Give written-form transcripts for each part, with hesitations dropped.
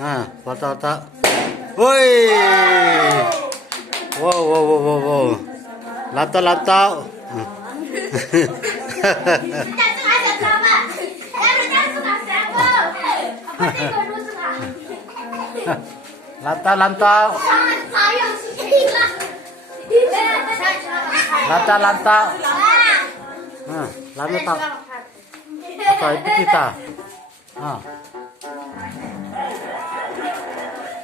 왔다, 왔다. 오이! 워. 랐다. 랐다. 랐다. 라면 딱. 아까 이쁘다.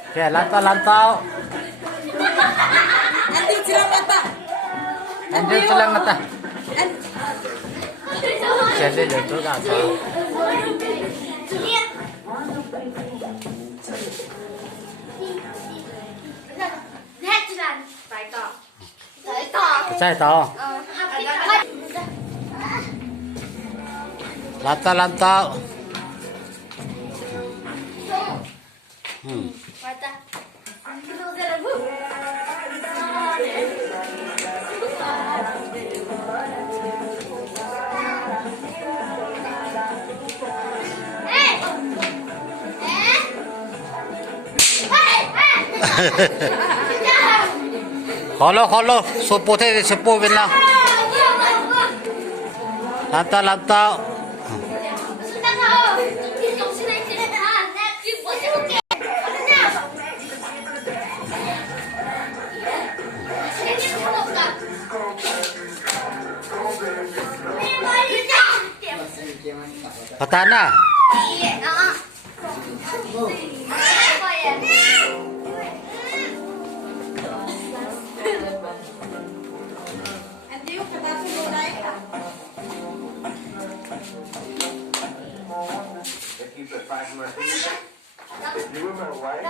오케이, 란타. Andrew silang mata. Jadi jatuh ke atas. Percaya tau? Lanta. Kholo, sepo bilang. Lanta. Patana. You were my wife?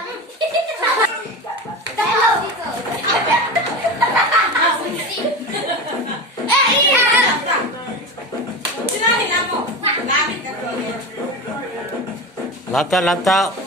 Lanta.